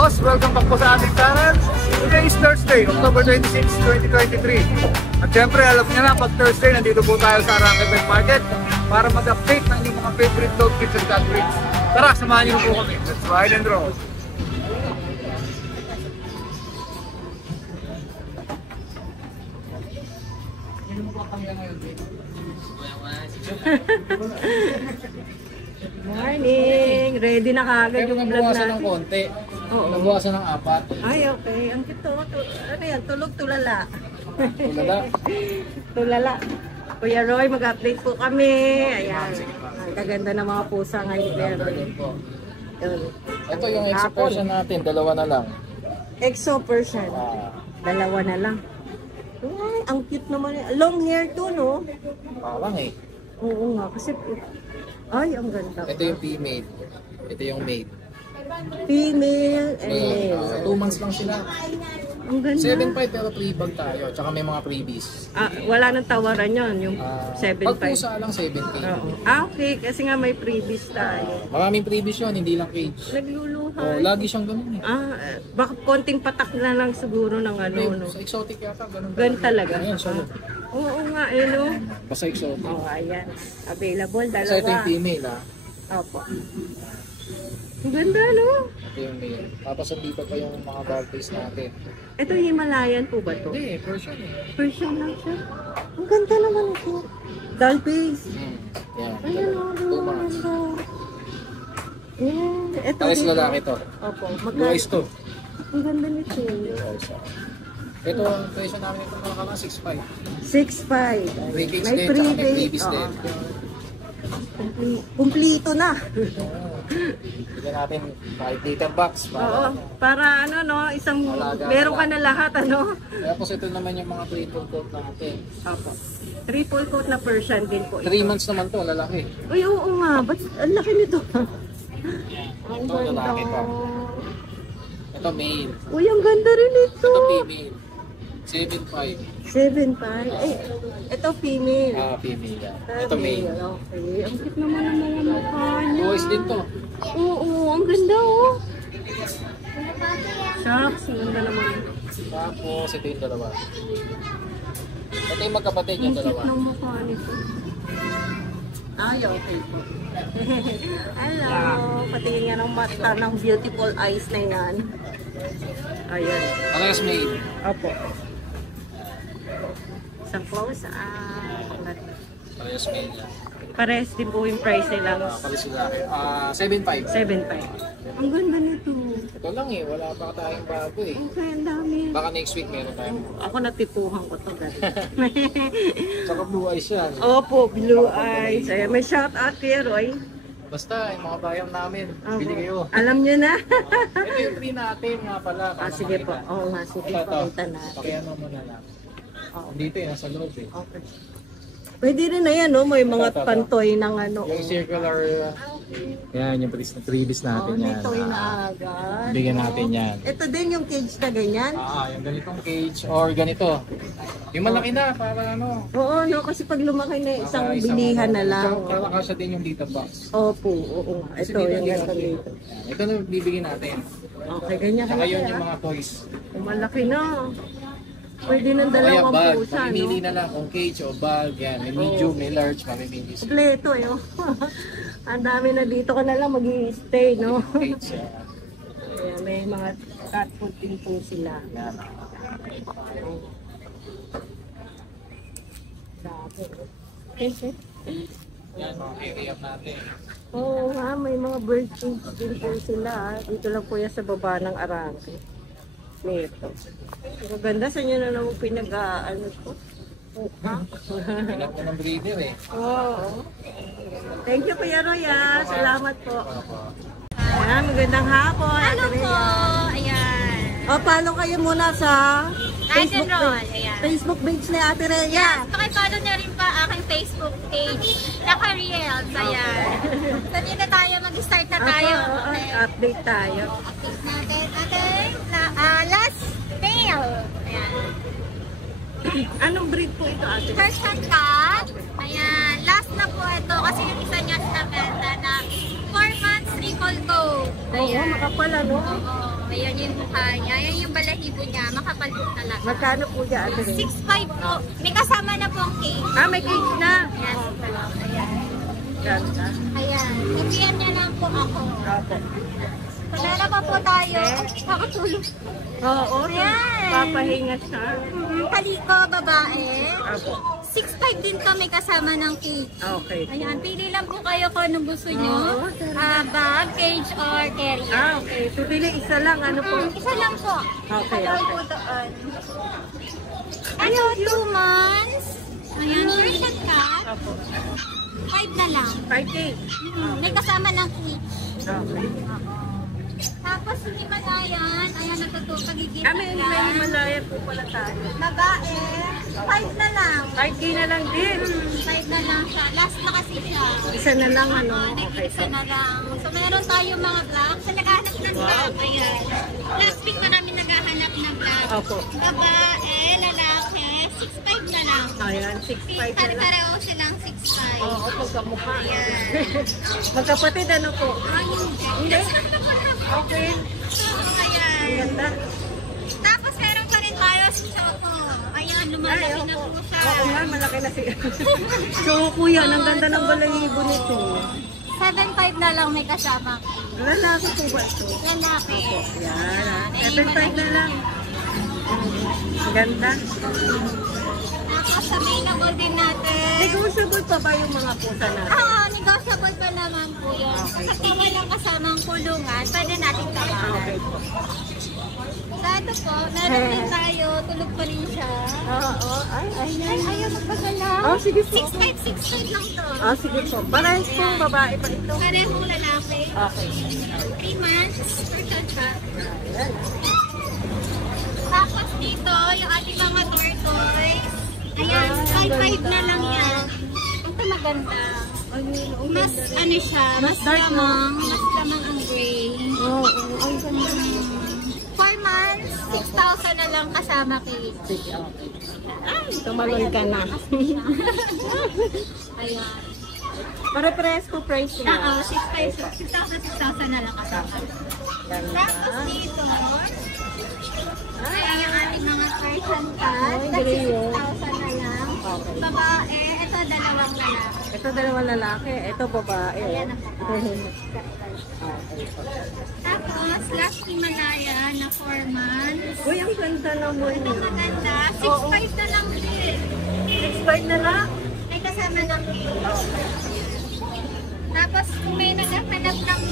boss, welcome back po sa ating channel. Today is Thursday, October 26, 2023. At syempre, alam niyo na, pag Thursday, nandito po tayo sa Arangke Pet Market para mag-update ng inyong mga favorite dog treats and cat treats. Tara, samahan niyo po kami. Let's ride and roll. Morning! Ready na kagad yung vlog nabawasan natin. ng konti. Oo. Nabawasan ng 4. Ay, okay. Ang kito. Ano yan? Tulog, tulala. Tulala. Tulala. Kuya Roy, mag-update po kami. Ayan. Ang kaganda ng mga pusa ngayon. Yun. Ito yung exo portion natin, dalawa na lang. Exo Persian. Dalawa na lang. Ay, ang cute naman. Long hair to, no? Parang eh. Oo nga. Kasi, ay, ang ganda. Ito yung female. Ito yung male. Female and male. 2 months lang sila. Ang ganda. 7.5 pero pre-bag tayo. Tsaka may mga freebies. Wala nang tawaran yon yung 7.5. Pag pusa lang 7K. Oo. Okay. Kasi nga may freebies tayo. Maraming freebies yun, hindi lang cage. Nagluluhan. Lagi siyang ganun eh. Baka konting patak na lang siguro ng ano, no? Sa exotic yata, ganun. Ganun talaga. Ayan, solo. Oo nga, no? Basta exotic. Oo, ayan. Available, dalawa. Kasi ito yung female Opo. Ang ganda, no? Ito yung male. Tapos andito pa yung mga bald face natin. Ito Himalayan po ba to? Hindi, Persian eh. Persian lang siya. Ang ganda naman ito. Doll face. Yan. Ayan, 2 months. Yan. Ito Pares dito. lalaki to. Opo. Blue eyes to. Ang ganda nito. Ito ang presyo namin ito mga 6.5. 6.5. Free cage May din, free tsaka may cage. freebies din. Kumplito na. Bigyan natin 5 liter box. Oo. Para ano, no? Isang, meron ka na lahat, ano? Tapos ito naman yung mga triple coat natin. Opo. Triple coat na Persian din po. 3 months naman to, lalaki. Uy, oo nga. Ba't ang laki nito? Ang Ito, lalaki to. Ito male. Uy, ang ganda rin ito. Ito female. 7.5. 7.5. Ay, ito female. Female yan. Ito male. Okay. Ang cute naman ang mga mukha niya. Boys din to. Oo, ang ganda, oh. Shucks, ang ganda naman. Tapos ito yung dalawa. Ito yung magkapatid yung Ang dalawa. cute ng mukha nito. Ay, okay po. Hello. Patingin nga ng mata ng beautiful eyes na yan. Ayan. Parehas male. Opo. Sa close up. Parehas male yan. Pares din po yung price nila. Pares sila. 7.5. 7.5. Ang ganda nito. Ito lang eh. Wala pa tayong bago eh. Okay, ang dami. Baka next week meron tayo. Ako natipuhan ko to. Saka blue eyes yan. Opo, blue eyes. Ayan, may shout out kay Roy. Basta, yung mga bayan namin, bili kayo. Alam nyo na. Ito yung tree natin nga pala. Sige po. Oo nga, sige. Pakita natin. Pakiano mo na lang. Dito yung nasa loob eh. Okay. Pwede rin na yan, no? May mga pantoy ng ano. Yung circular, yan, yung freebies natin yan. May toy na agad. Bigyan natin yan. Ito din yung cage na ganyan. Yung ganitong cage or ganito. Yung malaki na, para ano. Oo, no? Kasi pag lumaki na isang bilihan na lang. Para kasya din yung dito box. Opo, oo nga. Ito, yung ganito dito. Ito na bibigyan natin. Okay, ganyan. Saka yun yung mga toys. Malaki na. Pwede ng dalawang bag. pusa, no? Mamimili na lang kung cage o bag. Yan, may medium, may large, mamimili siya. Kompleto, eh. Ang dami na dito ka na lang mag-i-stay, no? Cage, Ayan, may mga cat food din po sila. yan. Yan, mga area natin. Oo nga, may mga bird cage din po sila. Dito lang po yan sa baba ng Arangke. Nito. Pero ganda sa inyo na naman pinag-ano po. Pinag ko ng breeder eh. Oo. Thank you, Kuya Roy. Salamat po. Ayan, magandang hapon. Ano po? Ayan. Follow kayo muna sa Facebook page. Ayan. Facebook page ni Ate Rhea. Yes, pakipollow niyo rin pa aking Facebook page na Careels. Ayan. Pwede na tayo, mag-start na tayo. Okay. Update tayo. Update natin. Okay. Last mail. Ayan. Anong breed po ito, Ate? Persian cat. Ayan. Last na po ito kasi yung isa niya sa benta na 4 months triple coat. Oo, makapal ano? Oo. Ayan yung mukha niya. Ayan yung balahibo niya. Makapal po talaga. Magkano po dyan, ate? 6'5 po. May kasama na po ang cake. May cake na. Yes po. Ayan. Ganda. Ayan. Ipiyan niya lang po ako. Opo. Panala pa po tayo. Nakatulog. Oo, Ayan. papahinga siya. Kaliko, babae. Opo. 6'5 din to, may kasama ng cake. Okay. Ayan, pili lang po kayo kung anong gusto nyo. Bag, cage, or carrier. Okay. Pipili isa lang, ano po? Isa lang po. Okay, Alam okay. po doon. Ano, 2 months. Ayan, Persian cat. Opo. 5 na lang. 5K. May kasama ng cake. Okay. Tapos Himalayan, ayan natutupag gigit May Himalaya po pala tayo. Babae, 5 na lang. 5K na lang din. 5 na lang siya. Last na kasi siya. Isa na lang, ano? Okay. Isa na lang. So meron tayong mga black. Sa naghahanap ng black, ayan. Last week pa namin naghahanap ng black. Opo. Babae, lalaki, 6'5 na lang. Ayan, 6'5 na lang. Pare-pareho silang 6'5. Oo, pagkamukha. Ayan. Magkapatid, ano po? Hindi. Okay. Ayan. Ang ganda. Tapos meron pa rin tayo si Choco. Ayan, lumalaki na po siya. Oo nga, malaki na siya. So, kuya, ang ganda ng balahibo nito. 7'5 na lang may kasama. Lalaki po ba ito? Lalaki. Yan. 7'5 na lang. Ang ganda. Tapos available din natin. Negotiable pa ba yung mga pusa natin? Negotiable pa naman po yan. Kasi kung walang kasamang kulungan, pwede natin tawagan. Okay po. So ito po, meron din tayo, tulog pa rin siya. Oo. Ay, Ayaw magpagalaw. Oh, sige po. 6'5 lang to. Sige po. Parehas po, babae pa ito. Parehong lalaki. Okay. 3 months, person siya. Tapos dito, yung ating mga tortoise. Ayan, 5'5 na lang yan. Ito maganda. Mas ano siya, mas lamang ang gray. Oo, ang ganda. 4 months, 6,000 na lang kasama cake. Sige, okay. Ay, tumalon ka na. Ayan. Pare-parehas po price niya. Oo, 6,000 na lang kasama. Tapos dito, ay, yung ating mga Persian cat. Ay, That's gray yun. 6,000 na lang. Okay. Babae, ito dalawang lalaki. Ito dalawang lalaki, ito babae. Ayan ang babae. Okay. Tapos, last Himalaya na 4 months. Uy, ang ganda naman. Ito maganda, 6'5 na lang din. 6'5 na lang? May kasama ng Tapos, kung may naghahanap ng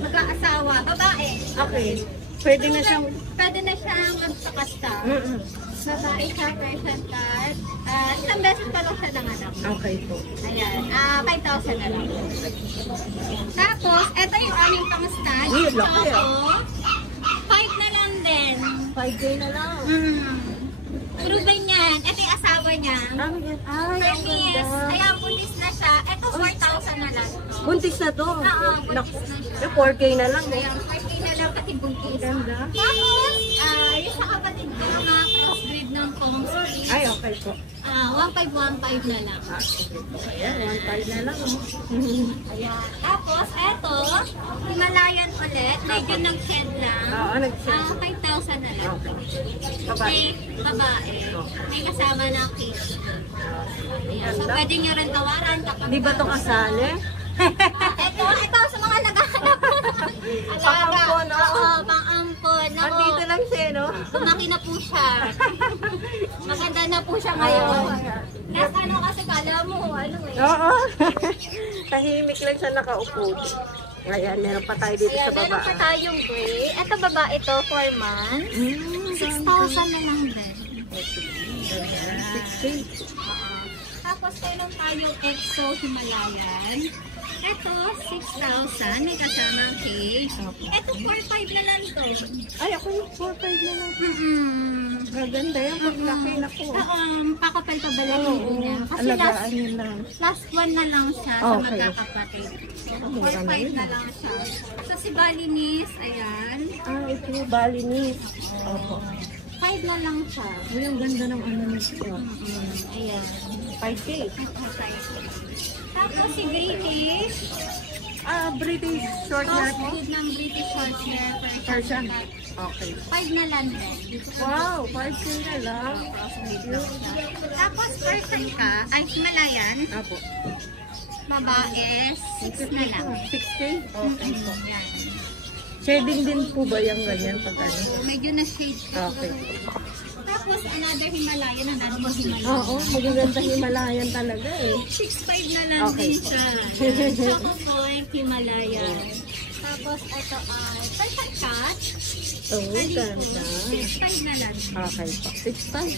mag-aasawa, babae. Okay. Pwede na siyang... Pwede na siyang magpakasta. Babae siya, Persian cat. Isang beses pa lang siya nanganak. Okay po. Ayan, 5,000 na lang. Tapos, ito yung aming pang-stand. Uy, laki, ah. 5 na lang din. 5K na lang. Proven yan. Ito yung asawa niya. Ay, ang 30 years. ganda. Kaya buntis na siya. Ito 4,000 na lang. Buntis na to. Oo, buntis na siya. 4K na lang. Ayan, 40 na lang kasi buntis. Ganda. Tapos, yung sa kapatid ko, mga crossbreed ng Kong Street. Ay, okay po. 1,515 na lang. Ayan, 1.5 na lang. Ayan. Tapos, eto, Himalayan ulit. Medyo nag-shed lang. Oo, nag-shed. 5,000 na lang. Babae. Babae. May kasama ng cake. Ayan. So, pwede nyo rin tawaran kapag... Di ba ito kasali? Ito sa mga naghahanap. Pang-ampon, oo. Oo, pang-ampon. Andito lang siya, no? Lumaki na po siya. Maganda na po siya ngayon. Last ano kasi kala mo, ano eh. Oo. Tahimik lang siya nakaupo. Ayan, meron pa tayo dito Ayan, sa meron baba. pa tayong gray. Ito babae to, 4 months. 6,000 na lang din. 6K. Tapos meron tayong EXO Himalayan. Ito, 6,000. May kasamang cake. Ito, 4,500 na lang to. Ay, ako yung 4.5 na lang. Gaganda yan. Paglaki na po. Pakapal pa ba lang niya? Kasi Alagaan yun lang. last one na lang siya sa Okay. magkakapatid. So, 4,500 na lang siya. So, si Balinese, ayan. Ah, ito yung Balinese. Opo. 5 na lang siya. Uy, ang ganda ng ano nito. Ayan. 5K. Tapos si British, British short hair po? Crossbreed ng British short hair. Persian. Okay. 5 na lang din. Wow, 5K na lang. Crossbreed lang siya. Tapos Persian ka, ay Himalayan, Apo. babae, 6 na lang. 6K? Okay po. Yan. Shading din po ba yung ganyan pag ano? So, medyo na shade. Okay. Tapos another Himalayan, another Himalayan. Oo, magaganda Himalayan talaga eh. 6'5 na lang Okay. din siya. Choco Point, Himalayan. Tapos ito ay Persian cat. Oo, ganda. 6'5 na lang. Okay po. 6'5".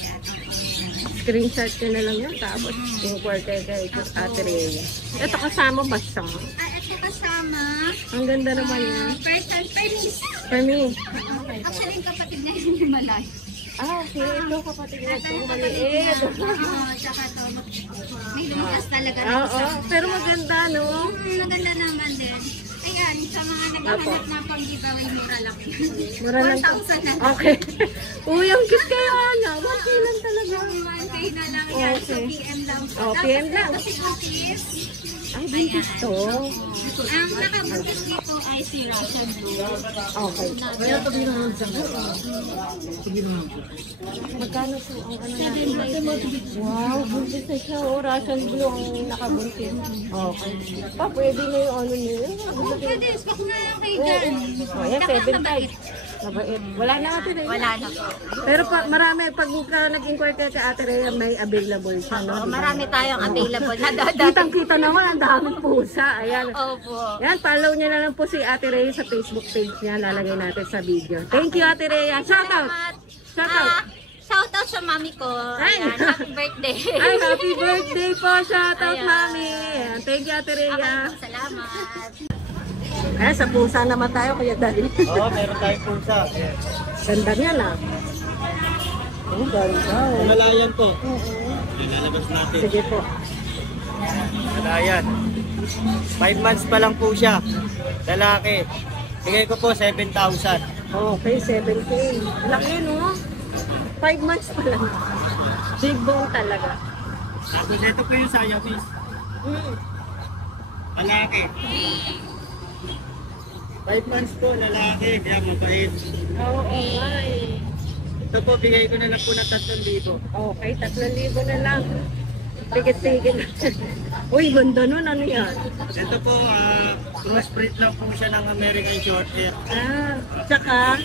Screenshot ko na lang yun. Tapos yung quarter kay Ate Rhea. Ito kasama ba siya? Ito kasama. Ang ganda naman yan. Persian Persian. For me. Actually, yung kapatid na yung Himalayan. Okay. Ito kapatid na ito. Maliit. Oo, tsaka to. May lumakas talaga. Oo. Pero maganda, no? Maganda naman din. Ayan, sa mga naghahanap na pang giveaway, mura lang. Mura lang to. 1,000 na. Okay. Uy, ang cute kayo, Ana. 1K lang talaga. 1K na lang yan. So, Okay. PM lang. Oh, PM lang. Kasi cookies. Ang buntis to. Ang nakabuntis dito ay si Russian Blue. Okay. Magkano po ang ano natin? Wow, buntis na siya. Oh, Russian Blue ang nakabuntis. Okay. Pa, pwede na yung ano niyo. Pwede, stock na lang kay Dan. Oh, yan, 7.5. Mabait. Wala na Ate Rhea. Wala na po. Pero pa, marami, pag nag-inquire ka kay Ate Rhea, may available siya, no? Marami tayong available na dadating. Kitang-kita naman, ang daming pusa. Ayan. Opo. Yan, follow niya na lang po si Ate Rhea sa Facebook page niya. Lalagay natin sa video. Thank you, Ate Rhea. Shout out! Shout out! Shoutout sa mami ko. Ay! Ayan, happy birthday. Ay, happy birthday po! Shout out, Ayan. Mami! Ayan, thank you, Ate Rhea. Okay, salamat. Ayan, sa pusa naman tayo, Kuya Dali. Oo, meron tayong pusa. Ganda niya na. Oh, ganda. Oh. Himalayan po. Ilalabas natin. Sige po. Himalayan. 5 months pa lang po siya. Lalaki. Bigay ko po 7,000. Okay, 7K. Laki, no? 5 months pa lang. Big bone talaga. Tapos ito po yung Siamese. Lalaki. 5 months po, lalaki. Kaya mabait. Oo, okay. Ito po, bigay ko na lang po ng 3,000. Okay, 3,000 na lang. Tigit-tigit. Uy, ganda nun. Ano yan? Ito po, crossbreed lang po siya ng American Shorthair. Tsaka,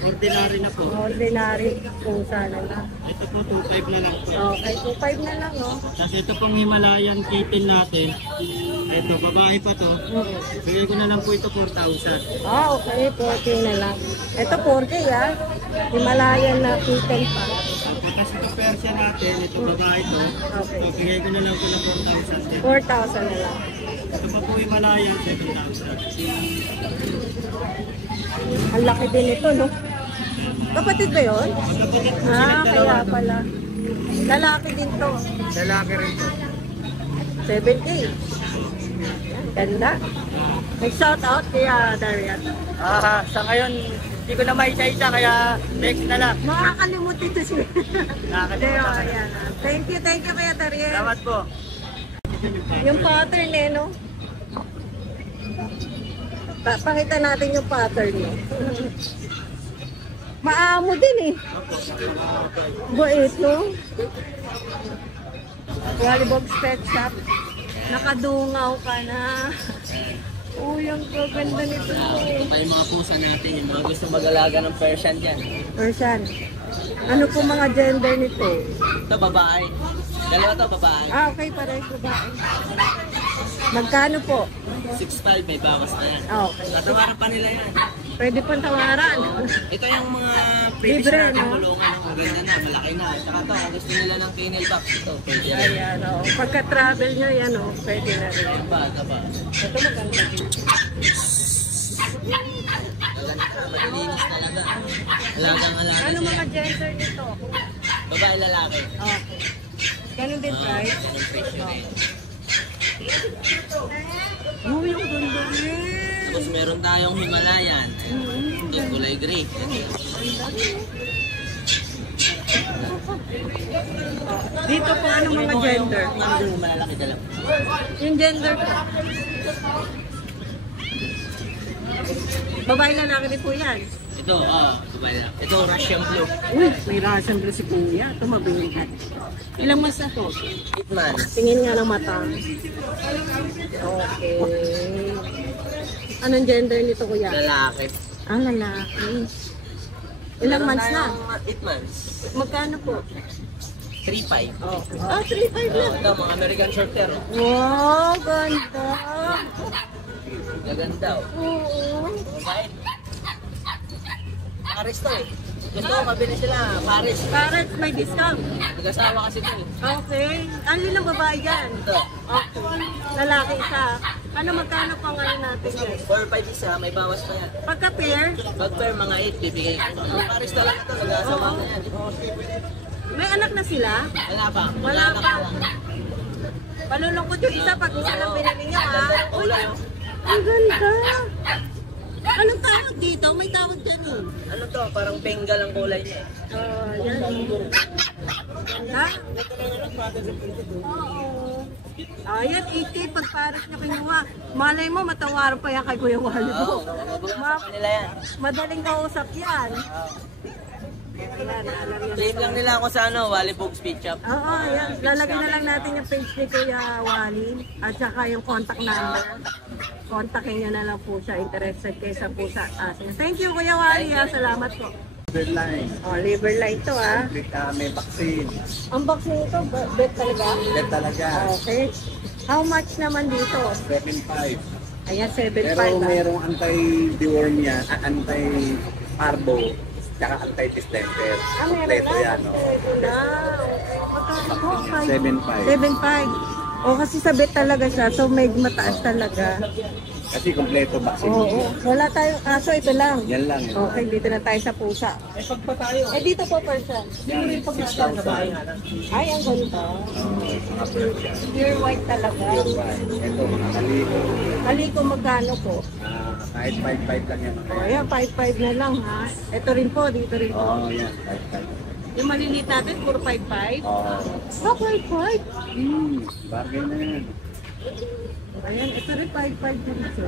Ordinary na po. ordinary pusa na lang. Ito po, 2,500 na lang po. Okay, 2,500 na lang, oh. Tapos ito pong Himalayan kitten natin. Ito, babae pa to. Bigay ko na lang po ito 4,000. Okay, 4K na lang. Ito 4K, ah. Himalayan na kitten pa. Tapos ito Persian natin, ito babae to. Okay. So, bigay ko na lang po ng 4,000 din. 4,000 na lang. Ito pa po Himalayan, 7,000. Ang laki din ito, no? Kapatid ba yun? Magkapatid po Ah, sila kaya pala. Lalaki din to. Lalaki rin po. 7K. Ganda. Nag-shout out kaya Darian. Sa ngayon, hindi ko na maisa-isa, kaya next na lang. Makakalimut ito siya. Nakakalimutan ka na. Ayan. Thank you kaya Darian. Salamat po. Yung pattern eh, no? Pakita natin yung pattern niya. Maamo din eh. Bait, no? Wallybog Pet Shop. Nakadungaw ka na. Uy, ang gaganda nito. Pa yung mga pusa natin, yung mga gusto mag-alaga ng Persian dyan. Persian. Ano po mga gender nito? Ito, babae. Dalawa to, babae. Okay, parehas babae. Magkano po? 6'5", may bawas na yan. Okay. Natawaran pa nila yan. Pwede pong tawaran. Ito yung mga previous Libre, natin no? kulungan. Ang ganda na, malaki na. Saka to, kung gusto nila ng kennel box, ito, pwede yan. Ayan, oh. Pagka-travel nyo, yan, oh. Pwede na rin. Ito ba? Ito maganda din. Maganda, malilinis talaga. Alagang-alaga. Ano mga gender nito? Babae, lalaki. Okay. Ganun din price? Anong presyo rin. Uy, yung ganda rin. Tapos meron tayong Himalayan. Yung kulay gray. Dito po, ano mga gender? Malalaki na lang. Yung gender po. Babae lalaki din po yan. Ito, babae na. Ito, Russian blue. Uy, may Russian blue si Kuya. Ito mabilihan. Ilang months na to? 8 months. Tingin nga ng mata. Okay. Anong gender nito, Kuya? Lalaki. Ang lalaki. Ilang months na? 8 months. Magkano po? 3.5. Okay. Ah, 3.5 lang. Ito, mga American Shorter. Wow, ganda. Gaganda, oh. Oo. Mabait. Paris to eh. Gusto ko mabili sila, Paris. Parang may discount. Nag-asawa kasi to eh. Okay. Ano lang babae yan? Ito, Okay. Lalaki isa. Ano magkano pang ano natin yan? 4-5 isa, may bawas pa yan. Pagka pair, Pag pair mga 8, bibigay ko. Paris talaga to, nag-asawa ko yan. may anak na sila. Wala pa. Wala pa. Malulungkot yung isa pag isa lang binili niya ha. Uy, ang ganda. Anong tawag dito? May tawag dyan eh. Ano to, parang Bengal ang kulay niya. Yan. Ganda. Oo. Ayan, 8K pag pares niya kinuha. Malay mo, matawaran pa yan kay Kuya Wally mo. Sa kanila yan. Madaling kausap yan. Ayan, alam yan. Save lang nila ako sa Wally Books Speed Shop. Oo, yan. Lalagyan na lang natin yung page ni Kuya Wally at saka yung contact number. Kontakin nyo na lang po siya. Interested kayo sa pusa at asin. Thank you, Kuya Wally. Salamat po. Liverline. Oh, liver light to May vaccine. Ang vaccine ito, bet talaga? Yan talaga. Okay. How much naman dito? 7.5. Ayan, 7.5 Pero merong anti-deworm yan, anti-parbo, tsaka anti-distemper. Ah, meron Kompleto na. yan, no? Ito na. Magkano po? 7.5. 7.5. O, kasi sa bet talaga siya. So, may mataas talaga. Kasi kompleto vaccine. Oo. Wala tayong aso. Ito lang. Yan lang. Yan. Okay, dito na tayo sa pusa. Dito po, person. Yan, 6,000. Ay, ang ganda. Mga Persian. Pure white talaga. Ito, mga kaliko. Kaliko magkano po? Kahit 5.5 lang yan. O, ayan, 5.5 na lang ha. Ito rin po, dito rin po. Oo, yan. 5.5. Yung maliliit natin, puro 5.5. Oo. Ah, 5.5. Bagay na yan. Ayan, ito rin 5.5 dito.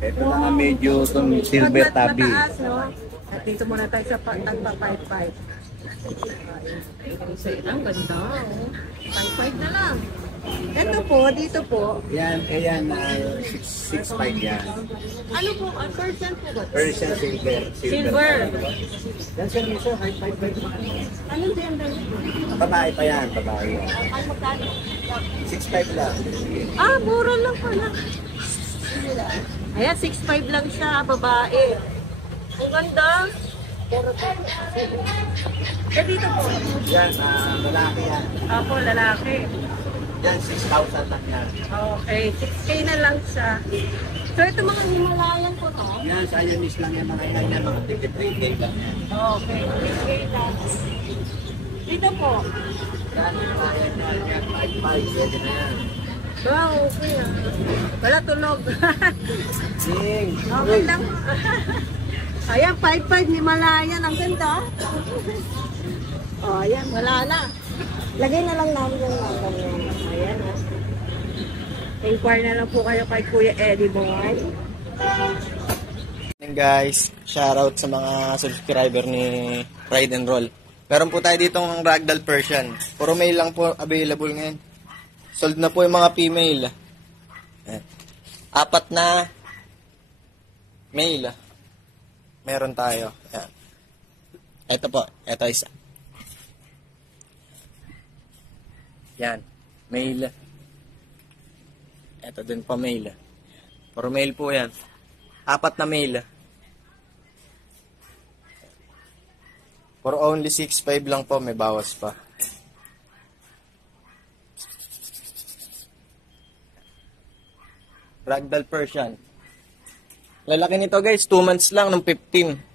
Ito mga medyo itong silver tabi. Mataas, no? At dito muna tayo sa tagpa 5.5. Ang ganda, oh. 5.5 na lang. Ito po, dito po. Yan, ayan, 6.5 yan. Ano po, Persian po ba? Persian silver. Silver. Yan siya nito, kahit 5.5. Anong gender? Babae pa yan, babae. Ay, magkano? 6.5 lang. Ah, mura lang pala. Ayan, 6.5 lang siya, babae. Ang ganda. Eh, dito po. Yan, lalaki yan. Ako, lalaki. Yan, 6,000 lang yan. Okay, 6K na lang siya. So, ito mga Himalayan po to. Yan, Siamese lang yan, mga yan, mga 53K lang yan. Okay, 6K lang. Dito po. Yan, Himalayan yan, 5.5, pwede na yan. Wow, okay ah. Wala tulog. Sing! Okay lang. Ayan, 5.5 Himalayan. Ang ganda. Oh, ayan, wala na. Lagay na lang namin yung number niya. Ayan ah. Inquire na lang po kayo kay Kuya Eddie Boy. Guys, shoutout sa mga subscriber ni Ride and Roll. Meron po tayo dito ng Ragdoll Persian. Puro male lang po available ngayon. Sold na po yung mga female. 4 na male. Meron tayo. Ayan. Ito po, ito isa. Yan, male. Ito din po male. Puro male po yan. 4 na male. For only 6.5 lang po, may bawas pa. Ragdoll Persian. Lalaki nito guys, 2 months lang ng 15.